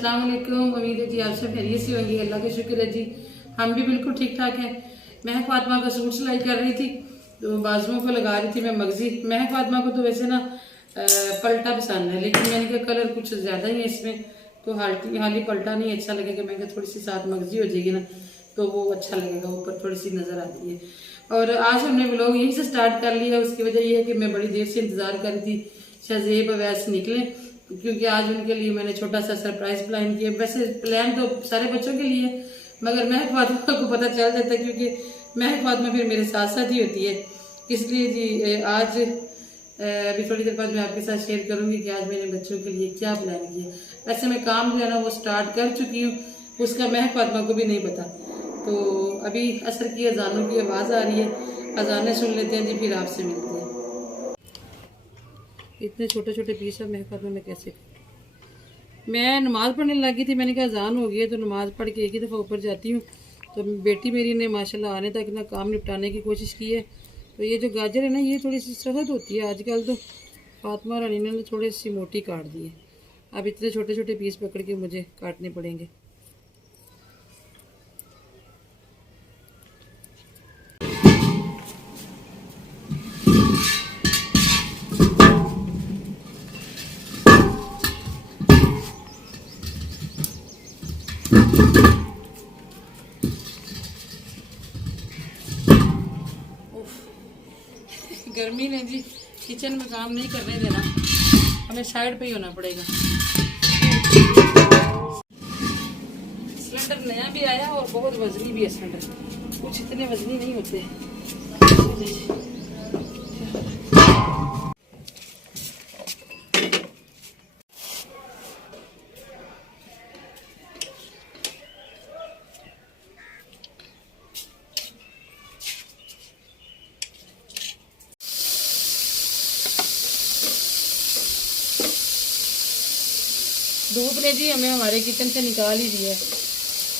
अस्सलाम वालेकुम। उम्मीद है जी आप सब खैरियत से होंगे। अल्लाह का शुक्र है जी, हम भी बिल्कुल ठीक ठाक हैं। मैं फातिमा का सूट सिलाई कर रही थी तो बाजुओं को लगा रही थी मैं मगजी। मैं फातिमा को तो वैसे ना पलटा पसंद है, लेकिन मैंने कहा कलर कुछ ज़्यादा ही है इसमें, तो हाली पलटा नहीं अच्छा लगेगा। मैं थोड़ी सी साथ मगजी हो जाएगी ना तो वो अच्छा लगेगा, ऊपर थोड़ी सी नज़र आती है। और आज हमने व्लॉग यहीं से स्टार्ट कर लिया। उसकी वजह यह है कि मैं बड़ी देर से इंतज़ार कर रही थी शहज़ेब अवैस निकले, क्योंकि आज उनके लिए मैंने छोटा सा सरप्राइज प्लान किया। वैसे प्लान तो सारे बच्चों के लिए, मगर महक फातिमा को पता चल जाता है, क्योंकि महक फातिमा फिर मेरे साथ साथ ही होती है। इसलिए जी आज अभी थोड़ी देर बाद मैं आपके साथ शेयर करूंगी कि आज मैंने बच्चों के लिए क्या प्लान किया। वैसे मैं काम जो है ना वो स्टार्ट कर चुकी हूँ, उसका महक फातिमा को भी नहीं पता। तो अभी असर की अजानों की आवाज़ आ रही है, अजानें सुन लेते हैं जी, फिर आपसे मिलते हैं। इतने छोटे छोटे पीस है महक फातिमा में कैसे। मैं नमाज़ पढ़ने लगी थी, मैंने कहा अजान हो गई है तो नमाज़ पढ़ के एक ही दफ़ा ऊपर जाती हूँ। तो बेटी मेरी ने माशाल्लाह आने तक ना काम निपटाने की कोशिश की है। तो ये जो गाजर है ना ये थोड़ी सी सख्त होती है आजकल, तो फातिमा रानी ने थोड़ी सी मोटी काट दी है। अब इतने छोटे छोटे पीस पकड़ के मुझे काटने पड़ेंगे। गर्मी ने जी किचन में काम नहीं करने देना, हमें साइड पे ही होना पड़ेगा। सिलेंडर नया भी आया और बहुत वजनी भी है सिलेंडर, कुछ इतने वजनी नहीं होते। धूप ने जी हमें हमारे किचन से निकाल ही दिया है।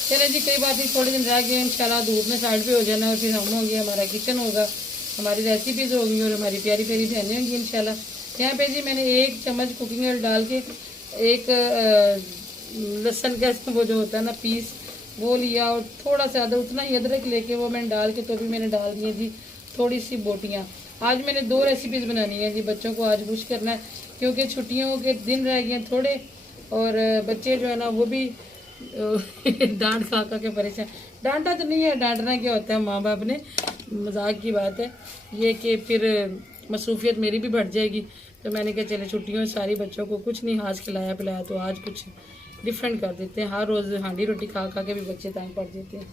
चले जी कोई बात नहीं, थोड़े दिन रह गए इंशाल्लाह धूप में साइड पे हो जाना और फिर हम होंगे, हमारा किचन होगा, हमारी रेसिपीज़ होगी और हमारी प्यारी प्यारी बहनें होंगी इंशाल्लाह। यहाँ पे जी मैंने 1 चम्मच कुकिंग ऑयल डाल के एक लहसुन का वो जो होता है ना पीस वो लिया, और थोड़ा सा आधा उतना ही अदरक लेके वो मैंने डाल के तो भी मैंने डाल दी है जी थोड़ी सी बोटियाँ। आज मैंने 2 रेसिपीज़ बनानी है जी, बच्चों को आज खुश करना है क्योंकि छुट्टियों के दिन रह गए थोड़े, और बच्चे जो है ना वो भी डांट खा खा के परेशान। डांटा तो नहीं है, डांटना क्या होता है माँ बाप ने, मजाक की बात है ये कि फिर मसरूफियत मेरी भी बढ़ जाएगी। तो मैंने कहा चले छुट्टियों में सारी बच्चों को कुछ नहीं आज खिलाया पिलाया तो आज कुछ डिफरेंट कर देते हैं। हर रोज़ हांडी रोटी खा खा के भी बच्चे तंग पड़ देते हैं।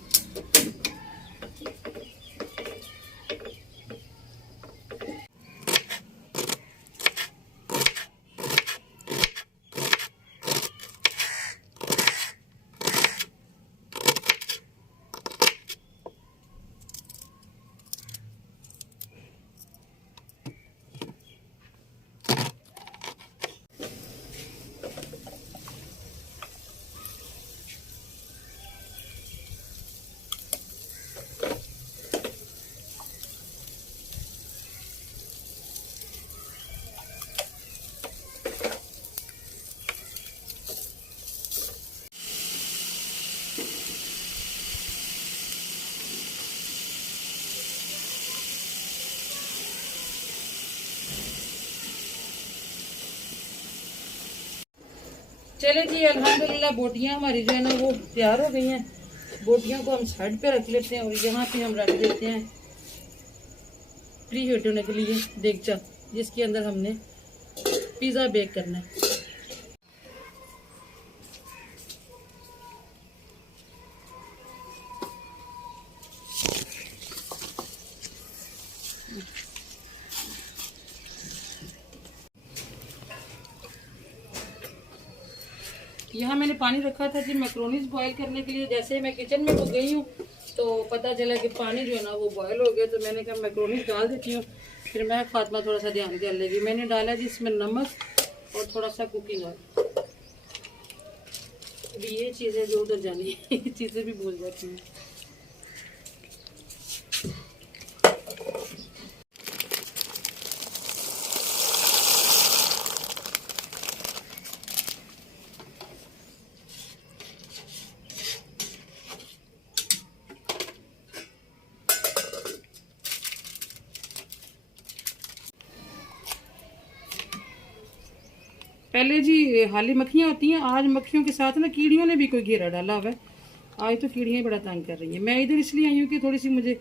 चले जी अल्हम्दुलिल्लाह बोटियाँ हमारी जो है ना वो तैयार हो गई हैं। बोटियों को हम साइड पे रख लेते हैं और यहाँ पे हम रख देते हैं प्री हीट होने के लिए देगचा, जिसके अंदर हमने पिज़्ज़ा बेक करना है। यहाँ मैंने पानी रखा था जी मैक्रोनीज बॉईल करने के लिए। जैसे मैं किचन में घुस गई हूँ तो पता चला कि पानी जो है ना वो बॉईल हो गया, तो मैंने कहा मैक्रोनीज डाल देती हूँ, फिर मैं फातिमा थोड़ा सा ध्यान कर लेगी। मैंने डाला जी इसमें नमक और थोड़ा सा कुकिंग ऑयल। अभी ये चीज़ें जो उधर जानी चीज़ें भी भूल जाती हैं। पहले जी हाली मक्खियाँ होती हैं, आज मक्खियों के साथ ना कीड़ियों ने भी कोई घेरा डाला हुआ है। आज तो कीड़ियाँ बड़ा तंग कर रही हैं। मैं इधर इसलिए आई हूँ कि थोड़ी सी मुझे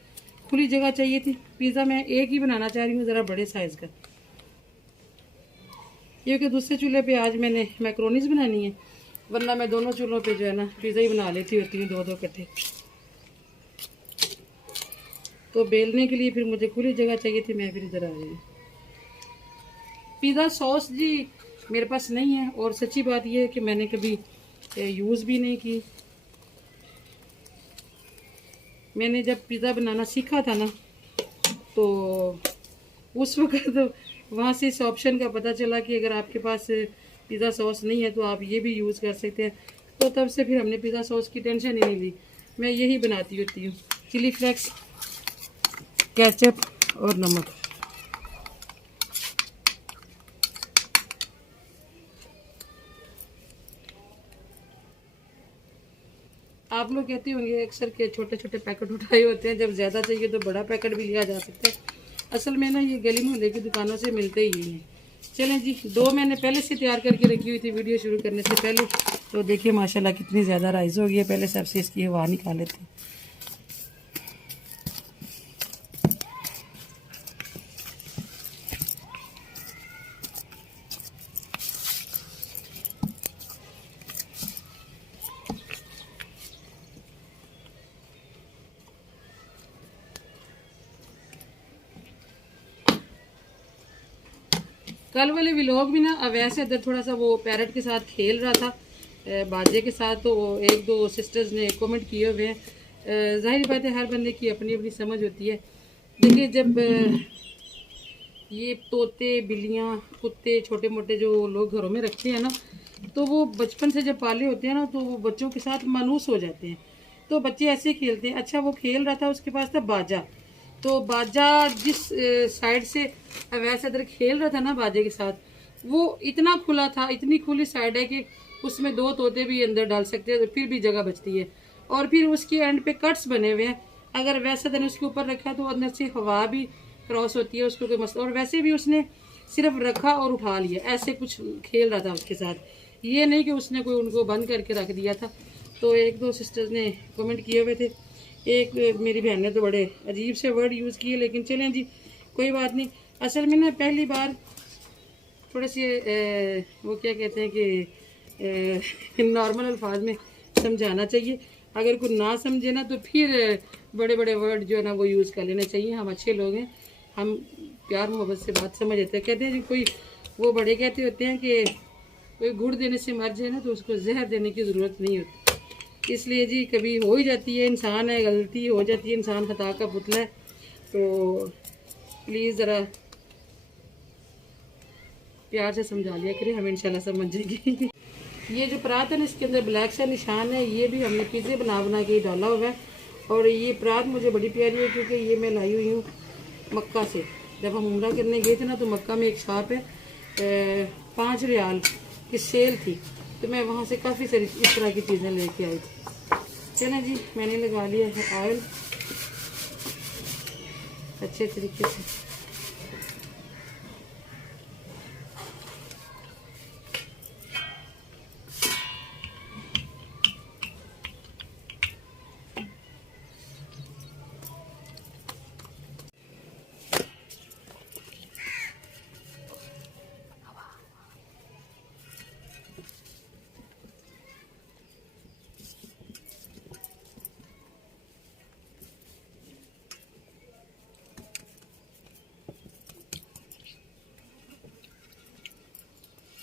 खुली जगह चाहिए थी। पिज़्ज़ा मैं एक ही बनाना चाह रही हूँ, ज़रा बड़े साइज़ का, क्योंकि दूसरे चूल्हे पे आज मैंने मैक्रोनीज बनानी है, वरना मैं दोनों चूल्हों पे जो है ना पिज़्ज़ा ही बना लेती होती हूँ, दो दो इकट्ठे। तो बेलने के लिए फिर मुझे खुली जगह चाहिए थी, मैं फिर इधर आ गई। पिज़्ज़ा सॉस जी मेरे पास नहीं है, और सच्ची बात यह है कि मैंने कभी यूज़ भी नहीं की। मैंने जब पिज़्ज़ा बनाना सीखा था ना, तो उस वक्त तो वहाँ से इस ऑप्शन का पता चला कि अगर आपके पास पिज़्ज़ा सॉस नहीं है तो आप ये भी यूज़ कर सकते हैं। तो तब से फिर हमने पिज़्ज़ा सॉस की टेंशन ही नहीं ली। मैं यही बनाती होती हूँ, चिली फ्लेक्स, केचप और नमक। आप लोग कहते होंगे अक्सर के छोटे छोटे पैकेट उठाए होते हैं, जब ज़्यादा चाहिए तो बड़ा पैकेट भी लिया जा सकता है। असल में ना ये गली मोहल्ले की दुकानों से मिलते ही हैं। चलें जी, दो मैंने पहले से तैयार करके रखी हुई थी वीडियो शुरू करने से पहले। तो देखिए माशाल्लाह कितनी ज़्यादा राइस हो गई है। पहले सबसे इसकी हवा निकाल लेते हैं। कल वाले व्लॉग भी ना वैसे इधर थोड़ा सा वो पैरट के साथ खेल रहा था, बाजे के साथ, तो एक दो सिस्टर्स ने कमेंट किए हुए हैं। जाहिर बात है हर बंदे की अपनी अपनी समझ होती है। देखिए जब ये तोते, बिल्लियाँ, कुत्ते, छोटे मोटे जो लोग घरों में रखते हैं ना, तो वो बचपन से जब पाले होते हैं ना, तो वो बच्चों के साथ मानूस हो जाते हैं। तो बच्चे ऐसे खेलते हैं। अच्छा वो खेल रहा था, उसके पास था बाजा। तो बाजा जिस साइड से वैसे इधर खेल रहा था ना बाजे के साथ, वो इतना खुला था, इतनी खुली साइड है कि उसमें दो तोते भी अंदर डाल सकते हैं, तो फिर भी जगह बचती है। और फिर उसके एंड पे कट्स बने हुए हैं। अगर वैसे दिन उसके ऊपर रखा तो अंदर से हवा भी क्रॉस होती है, उसको कोई मसला। और वैसे भी उसने सिर्फ रखा और उठा लिया, ऐसे कुछ खेल रहा था उसके साथ। ये नहीं कि उसने कोई उनको बंद करके रख दिया था। तो एक दो सिस्टर्स ने कमेंट किए हुए थे। एक मेरी बहन ने तो बड़े अजीब से वर्ड यूज़ किए, लेकिन चलें जी कोई बात नहीं। असल में ना पहली बार थोड़े से वो क्या कहते हैं कि नॉर्मल अल्फाज में समझाना चाहिए। अगर कोई ना समझे ना तो फिर बड़े बड़े वर्ड जो है ना वो यूज़ कर लेने चाहिए। हम अच्छे लोग हैं, हम प्यार मोहब्बत से बात समझ लेते हैं। कहते हैं जी कोई वो बड़े कहते होते हैं कि कोई गुड़ देने से मर जाए ना तो उसको जहर देने की ज़रूरत नहीं होती। इसलिए जी कभी हो ही जाती है, इंसान है, गलती हो जाती है, इंसान खता का पुतला है। तो प्लीज़ ज़रा प्यार से समझा लिया करें, हम इंशाल्लाह समझ जाएंगे। ये जो परात है ना, इसके अंदर ब्लैक सा निशान है, ये भी हमने पिज़्ज़े बना बना के डाला हुआ है। और ये परात मुझे बड़ी प्यारी है, क्योंकि ये मैं लाई हुई हूँ मक्का से। जब हम उम्रा करने गए थे ना, तो मक्का में एक शॉप है, 5 रियाल की सेल थी, तो मैं वहाँ से काफ़ी सारी इस तरह की चीज़ें लेके आई थी। चलें जी, मैंने लगा लिया है ऑयल अच्छे तरीके से।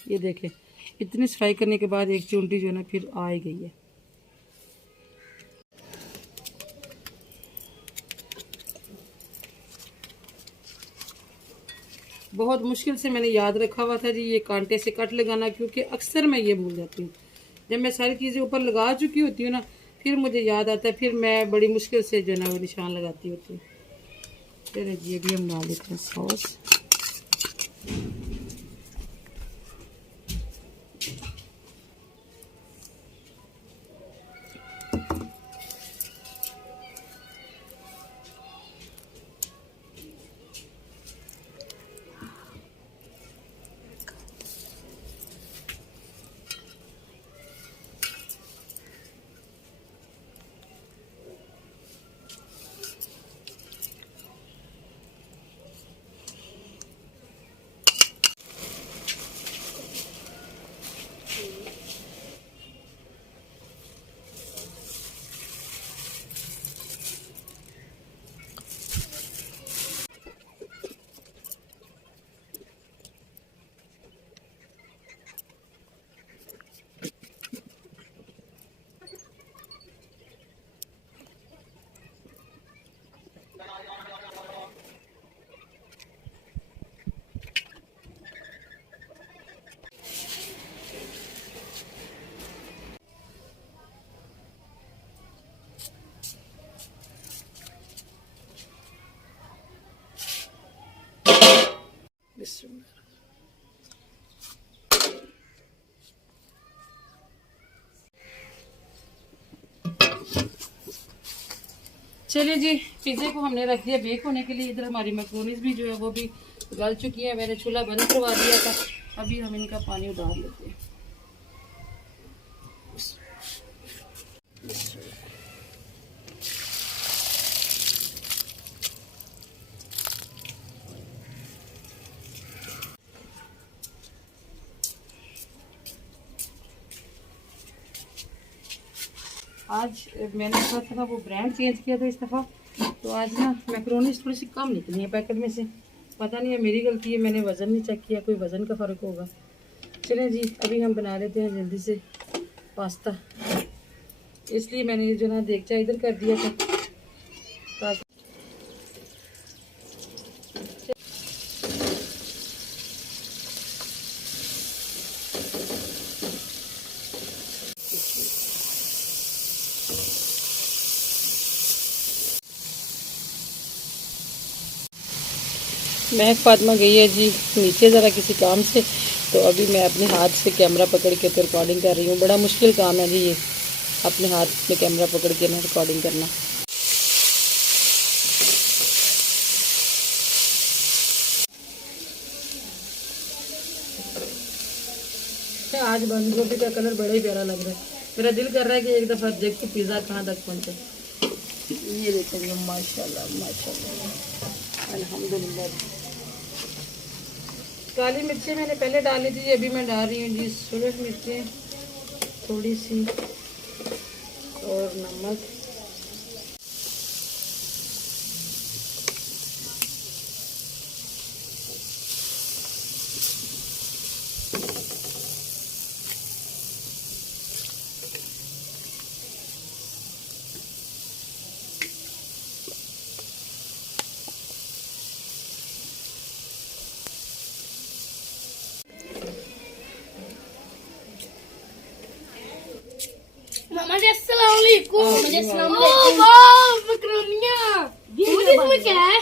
ये देखें, इतनी सफाई करने के बाद एक चूंटी जो है ना फिर आ ही गई है। बहुत मुश्किल से मैंने याद रखा हुआ था जी ये कांटे से कट लगाना, क्योंकि अक्सर मैं ये भूल जाती हूँ। जब मैं सारी चीज़ें ऊपर लगा चुकी होती हूँ ना, फिर मुझे याद आता है, फिर मैं बड़ी मुश्किल से जो है ना वो निशान लगाती होती हूँ। फिर ये भी हम डाल देते हैं सॉस। चलिए जी, पिज़्ज़े को हमने रख दिया बेक होने के लिए। इधर हमारी मैक्रोनीज भी जो है वो भी गल चुकी है। मैंने चूल्हा बंद करवा दिया था। अभी हम इनका पानी उतार लेते हैं। आज मैंने थोड़ा सा वो ब्रांड चेंज किया था इस दफ़ा, तो आज ना मैक्रोनीज थोड़ी सी कम निकली है पैकेट में से। पता नहीं है मेरी गलती है, मैंने वज़न नहीं चेक किया, कोई वज़न का फ़र्क होगा। चलें जी, अभी हम बना लेते हैं जल्दी से पास्ता। इसलिए मैंने जो ना देगचा इधर कर दिया था ताकि महक फातिमा गई है जी नीचे ज़रा किसी काम से, तो अभी मैं अपने हाथ से कैमरा पकड़ के तो रिकॉर्डिंग कर रही हूँ। बड़ा मुश्किल काम है जी ये, अपने हाथ में कैमरा पकड़ के ना रिकॉर्डिंग करना। आज बंद गोभी का कलर बड़ा ही प्यारा लग रहा है। मेरा दिल कर रहा है कि एक दफ़ा देख के पिज़्ज़ा कहाँ तक पहुँचे। ये देखो माशाल्लाह माशाल्लाह अल्हम्दुलिल्लाह। काली मिर्ची मैंने पहले डाली थी, अभी मैं डाल रही हूँ जी सूरज मिर्चें थोड़ी सी और नमक। मामा जी अस्सलाम वालेकुम। ओ वाह मकरोनियां। इसमें क्या है?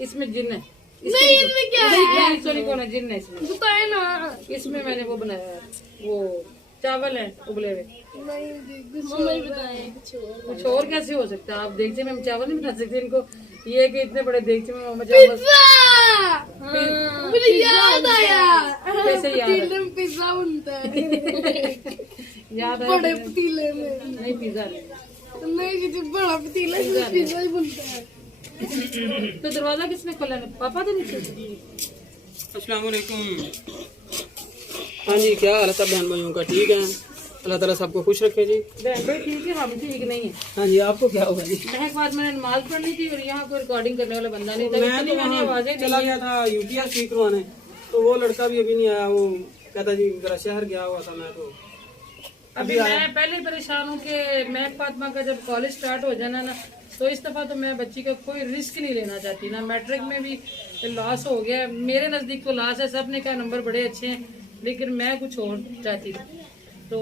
इसमें जिन है। नहीं इसमें क्या है? सॉरी कौन है जिन है इसमें। बताए ना। इसमें मैंने वो बनाया है, वो चावल है उबले हुए। मम्मा जी बताए कुछ और कैसे हो सकता है? आप देगचे में हम चावल नहीं बना सकते इनको। ये है कि इतने बड़े देगचे में मम्मा चावल। पिज़्ज़ा। मुझे याद आया। कैसे याद पतीले में पिज़्ज़ा बनता है। याद है बड़े पतीले में। नहीं पिज़्ज़ा नहीं। नहीं किसी बड़ा पतीला इसमें पिज़्ज़ा ही बनता है। तो दरवाजा किसने खोला? पापा तो नीचे। अस्सलाम वालेकुम। हाँ जी, क्या हाल है सब बहन भाइयों का? ठीक है, अल्लाह ताला सबको खुश रखे जी। बहन भाई ठीक है, हम ठीक नहीं है। हाँ जी, आपको क्या होगा जी? महक बाद मैंने नमाज पढ़नी थी और यहाँ कोई रिकॉर्डिंग करने वाला बंदा नहीं था। मैं मैंने आवाजें चला गया था यूटीआर ठीक करवाने, तो वो लड़का भी अभी नहीं आया। वो कहता जी जरा शहर गया हुआ था मैं, तो अभी मैं पहले ही परेशान हूँ कि महक फातिमा का जब कॉलेज स्टार्ट हो जाना ना, तो इस दफ़ा तो मैं बच्ची का कोई रिस्क नहीं लेना चाहती ना। मैट्रिक में भी लॉस हो गया, मेरे नज़दीक तो लॉस है। सब ने कहा नंबर बड़े अच्छे हैं, लेकिन मैं कुछ और चाहती थी। तो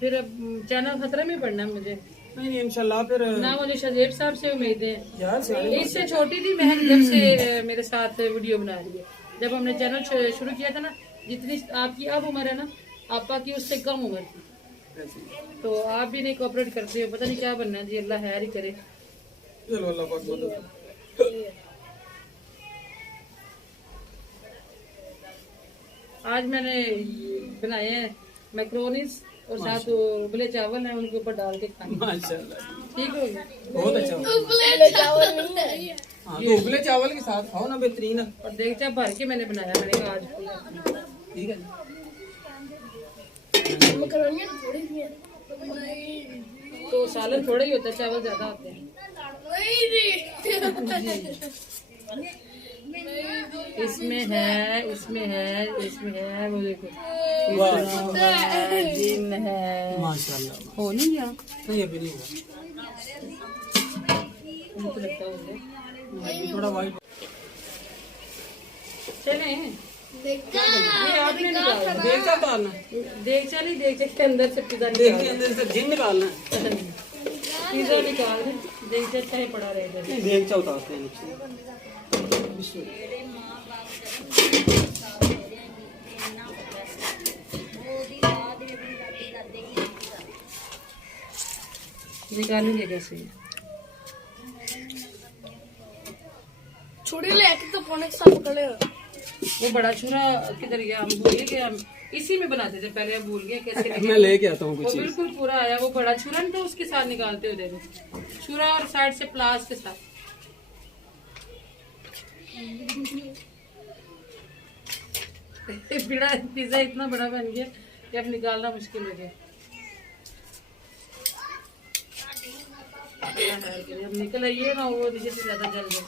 फिर अब चैनल खतरे में पड़ना है मुझे। नहीं इंशाल्लाह फिर ना मुझे शजेब साहब से उम्मीद है यार सारे इससे छोटी थी महक जब से मेरे साथ वीडियो बना रही है। जब हमने चैनल शुरू किया था ना, जितनी आपकी अब उम्र है ना, आपा की उससे कम उम्र थी। तो आप भी नहीं कोऑपरेट करते हो, पता नहीं क्या बनना है जी। अल्लाह खैर ही करे। चलो अल्लाह पाक बोलो। आज मैंने बनाए हैं मैक्रोनीज और साथ उबले चावल हैं, उनके ऊपर डाल के खाने। माशाल्लाह ठीक हो गया, बहुत अच्छा हुआ। उबले चावल नहीं है। हाँ तो उबले चावल के साथ खाओ ना, बेहतरीन है। और देगचा भर के मैंने बनाया। मैंने कहा आज ठीक है मकरोनियां थोड़ी सी हैं। नहीं तो सालन थोड़ा ही होता है, चावल ज्यादा होते हैं। इसमें है वो देखो, जिन है। माशाल्लाह। हो नहीं गया? नहीं अभी नहीं हुआ, मुझे लगता है अभी थोड़ा वाइट। चले देखा आपने निकाला देगचा डालना, देगचा नहीं, देगचे के अंदर से पिज़्ज़ा देख के निकाल, अंदर से जिन निकालना है। पिज़्ज़ा निकाल दे। देगचा अच्छा ही पड़ा रहेगा। नहीं देगचा उतारते हैं नीचे। बिस्मिल्लाह। निकालेंगे कैसे? छोड़ी ले तो पौने सब पकड़े वो बड़ा छुरा किधर गया, हम भूल गए, हम इसी में बनाते थे पहले, हम भूल गए कैसे लगे। मैं लेके आता हूँ वो कुछ चीज। बिल्कुल पूरा आया, वो बड़ा छुरा नहीं तो उसके साथ निकालते हुए देखो, छुरा और साइड से प्लास के साथ। बड़ा पिज्जा इतना बड़ा बन गया कि अब निकालना मुश्किल हो गया। अब निकल आइए ना, वो नीचे से ज्यादा जल गया।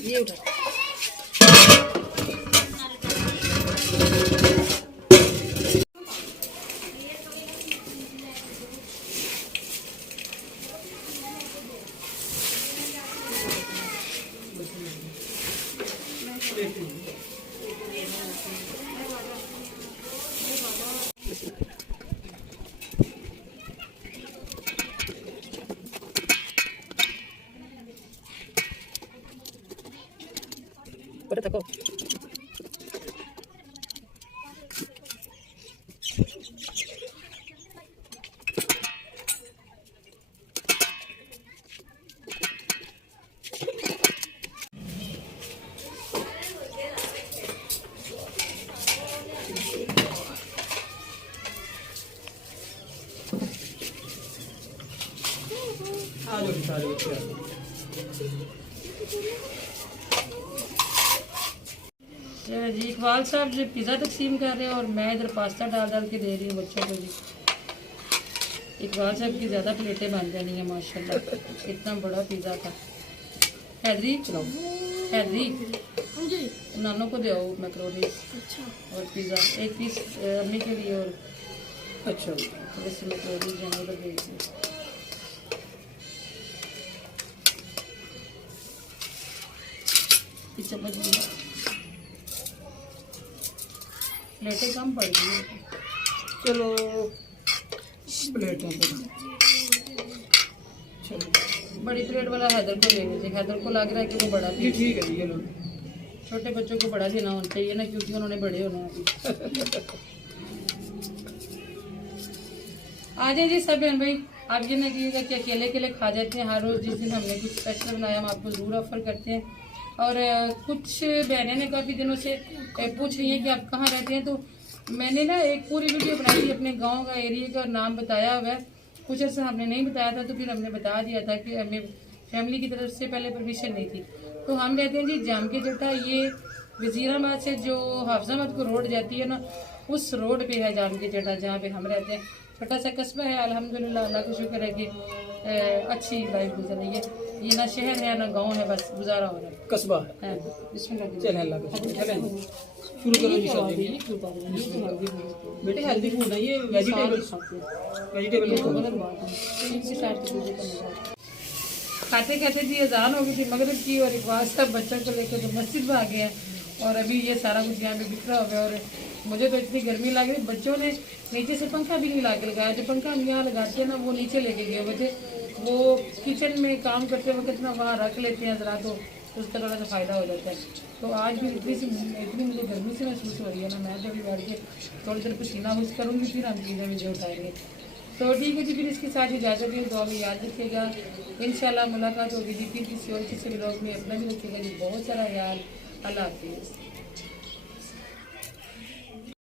ये उठा Pada tako. जी इकबाल साहब जो पिज़्ज़ा तकसीम कर रहे हैं और मैं इधर पास्ता डाल डाल के दे रही हूँ बच्चों को जी। इकबाल साहब की ज़्यादा प्लेटें बन जानी है माशाल्लाह, इतना बड़ा पिज़्ज़ा था। हैदरी हैदरी नानों को दो मैक्रोनी और पिज़्ज़ा, एक पीस अम्मी के लिए और अच्छा जैसे मैक्रोनी जाने उधर भेज दी। चम्मच प्लेटें कम पड़ गई है। चलो प्लेट चलो बड़ी प्लेट वाला हैदर को ले लीजिए, हैदर को लग रहा है कि वो बड़ा जी पीस। ठीक है ये लो। छोटे बच्चों को बड़ा देना होना चाहिए ना, क्योंकि उन्होंने बड़े होना है अभी। आ जाए जी सब बहन भाई, आप ये ना कीजिएगा कि अकेले अकेले खा जाते हैं। हर रोज़ जिस दिन हमने कुछ स्पेशल बनाया हम आपको ज़रूर ऑफर करते हैं। और कुछ बहनें ने काफ़ी दिनों से पूछ रही हैं कि आप कहाँ रहते हैं, तो मैंने ना एक पूरी वीडियो बनाई थी, अपने गांव का एरिया का नाम बताया हुआ है। कुछ अर्सा हमने नहीं बताया था, तो फिर हमने बता दिया था कि हमें फैमिली की तरफ से पहले परमिशन नहीं थी। तो हम रहते हैं जी जाम के जट्टा, ये वजीराबाद से जो हाफजाबाद को रोड जाती है ना, उस रोड पे है जाम के जट्टा, जहाँ पे हम रहते हैं। छोटा सा कस्बा है, अल्हम्दुलिल्लाह, अल्लाह का शुक्र है कि अच्छी लाइफ गुजर रही है। ये ना शहर है ना गांव है, बस गुजारा हो रहा है। कस्बा है। इसमें चल अल्लाह का शुक्र। चलें शुरू करो जी सब्जी। बेटे हेल्दी फूड है ये, वेजिटेबल खाते खाते जी अजान हो गई थी मगरिब की, और इकबाल साहब बच्चों को लेकर तो मस्जिद में आ गए हैं, और अभी ये सारा कुछ यहाँ पे बिखरा हुआ है। और मुझे तो इतनी गर्मी लग रही, बच्चों ने नीचे से पंखा भी नहीं ला के लगाया। जो पंखा हम यहाँ लगाते हैं ना, वो नीचे लेके गए हुए थे। वो किचन में काम करते वक्त ना वहाँ रख लेते हैं ज़रा, तो उसका थोड़ा सा फ़ायदा हो जाता है। तो आज भी इतनी मुझे गर्मी से महसूस हो रही है ना, मैं तो अभी बैठ के थोड़ी देर पसीना हुस करूँगी, फिर हम चीज़ें मुझे उठाएंगे। तो ठीक है जी, फिर इसके साथ इजाज़त है, दुआ में याद रखिएगा। इंशाल्लाह मुलाकात होगी जी फिर किसी और किसी ब्लॉग में। अपना भी रखिएगा जी बहुत सारा ख्याल। अल्लाह हाफिज़।